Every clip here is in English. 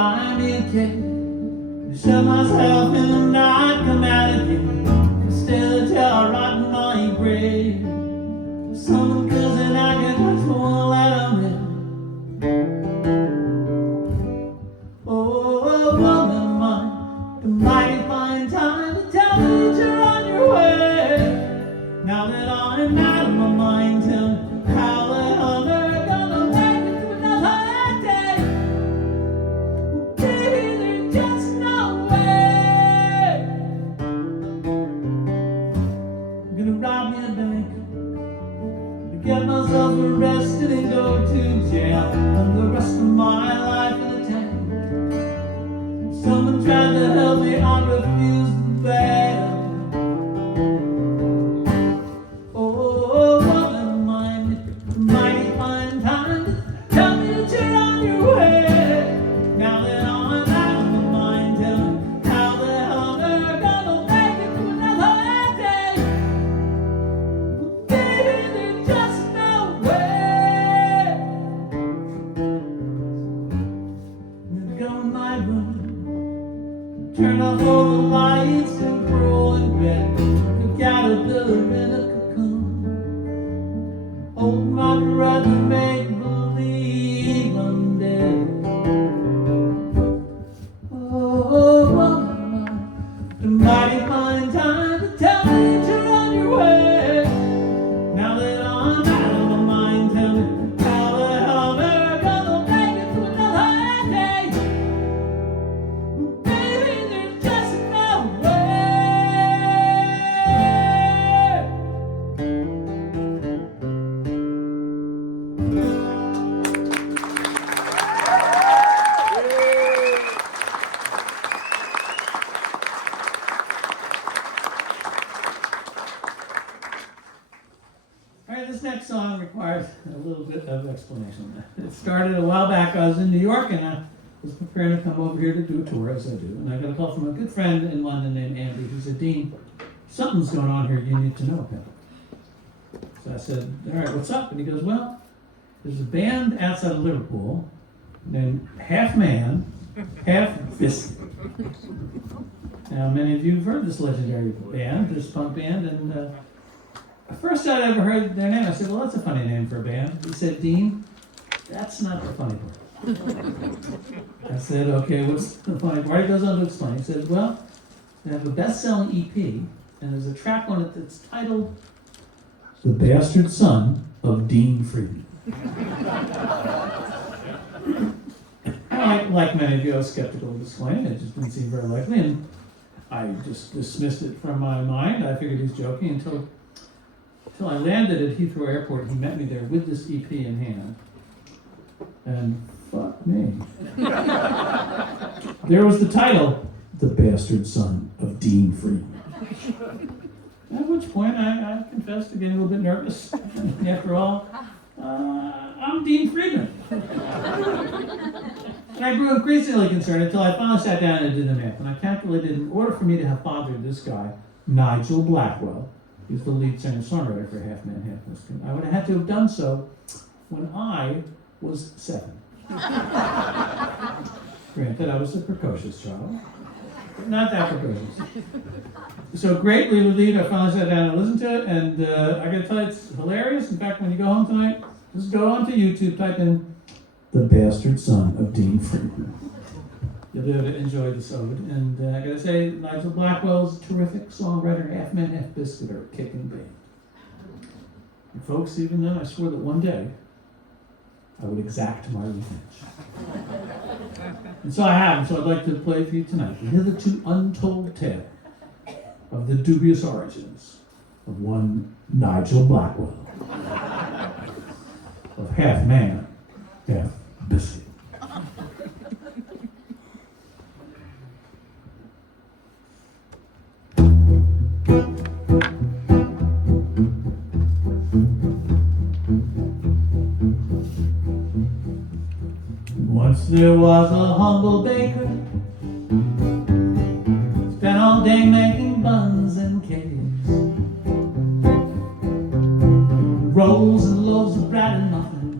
buy me a cake, shut myself in the night, come out again, still till I rot in my grave. Some cousin I can touch won't let 'em in. Oh, woman of mine, the mighty fine time to tell me that you're on your way. Now that I'm out of my mind, tell me how the hell they're gonna make it through another day. Well, baby, there's just no way. I'm gonna rob me a bank, get myself arrested and go to jail, and the rest of my life in the tank. If someone tried to help me, I refused to bail. Oh, woman of mine, the mighty fine time to tell me that you're on your way. Now that I'm out of my mind, tell me how the hell they're gonna make it through another day. Baby, there's just no way. I'm gonna go in my room, turn off all the lights and crawl in bed, like a caterpillar in a cocoon. Hold my breath and make believe I'm dead. Oh, woman, the mighty fine time to tell me that you're on your way. Now that I'm out of my mind, tell me how the hell they're gonna make it through another day. Baby, there's just no way. All right, this next song requires a little bit of explanation. It started a while back. I was in New York and I was preparing to come over here to do a tour, as I do. And I got a call from a good friend in London named Andy, who said, "Dean, something's going on here you need to know about." So I said, "All right, what's up?" And he goes, "Well, there's a band outside of Liverpool named Half Man, Half Biscuit." Now, many of you have heard this legendary band, this punk band, and the first time I ever heard their name, I said, "Well, that's a funny name for a band." He said, "Dean, that's not the funny part." I said, "Okay, what's the funny part?" He goes on to explain. He said, "Well, they have a best-selling EP, and there's a track on it that's titled The Bastard Son of Dean Friedman." Like many of you, I was skeptical of this claim. It just didn't seem very likely, and I just dismissed it from my mind. I figured he was joking until I landed at Heathrow Airport. He met me there with this EP in hand, and fuck me. There was the title, The Bastard Son of Dean Friedman. At which point I confessed to getting a little bit nervous. After all, I'm Dean Friedman. And I grew increasingly concerned until I finally sat down and did the math. And I calculated, in order for me to have fathered this guy, Nigel Blackwell, who's the lead singer-songwriter for Half Man, Half Biscuit, I would have had to have done so when I was 7. Granted, I was a precocious child, but not that precocious. So greatly relieved, I finally sat down and listened to it, and I gotta tell you, it's hilarious. In fact, when you go home tonight, just go onto YouTube, type in The Bastard Son of Dean Friedman. You'll be able to enjoy this ode. And I gotta say, Nigel Blackwell's a terrific songwriter. Half Man, Half Biscuit are a kicking band. And folks, even then, I swore that one day I would exact my revenge. And so I have, so I'd like to play for you tonight the hitherto untold tale of the dubious origins of one Nigel Blackwell, of Half Man, Half Biscuit. Once there was a humble baker, spent all day making buns and cakes, rolls and loaves of bread and muffins.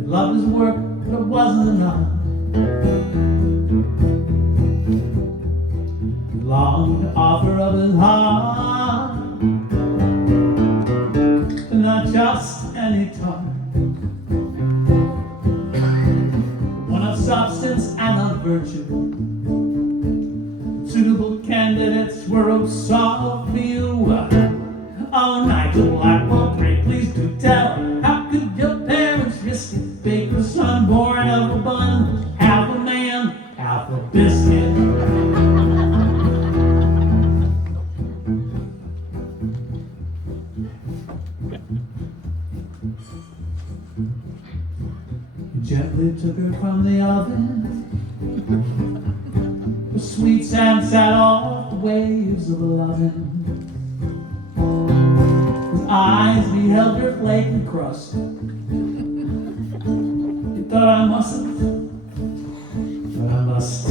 He loved his work, but it wasn't enough. Longed to offer of his heart to not just any talk, one of substance and of virtue. Suitable candidates were of soft view. Oh, Nigel Blackwell, pray please do tell, how could your parents risk it? Baker's son born of a bun, half a man, half a biscuit. He gently took her from the oven, the sweet sand sat off the waves of loving. His eyes beheld her flaky crust. He thought, I mustn't, but I must.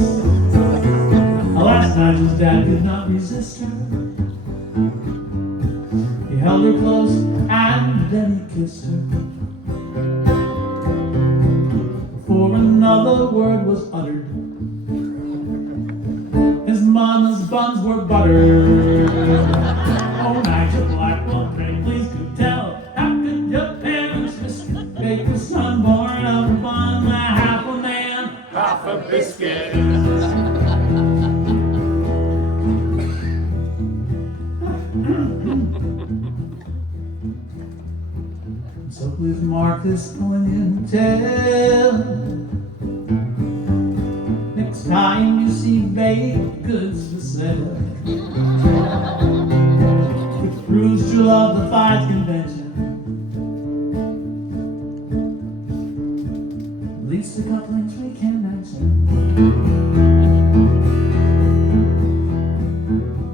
Last night his dad could not resist her. He held her close and then he kissed her. Before another word was uttered, his mama's buns were buttered. Oh, Nigel Blackwell, pray please do tell, how could your parents risk it? Baker's son born of a bun, half a man, half a biscuit. So please mark this point in tale. Next time you see baked goods for sale, which proves true love defies convention, at least a couple things we can mention.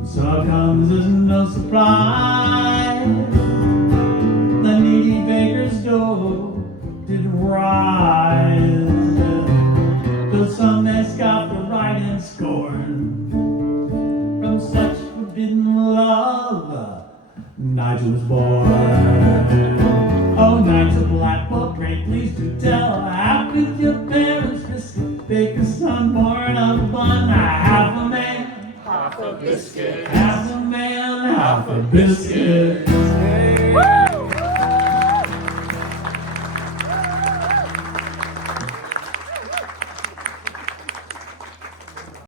So comes as no surprise, the needy baker's door did rise. Though some may scoff the right and scorn, from such forbidden love Nigel was born. Oh, Nigel Blackwell, pray please do tell, how could your parents risk it? Baker's son born of a bun, half a man, half a biscuit. Half a man, half a biscuit.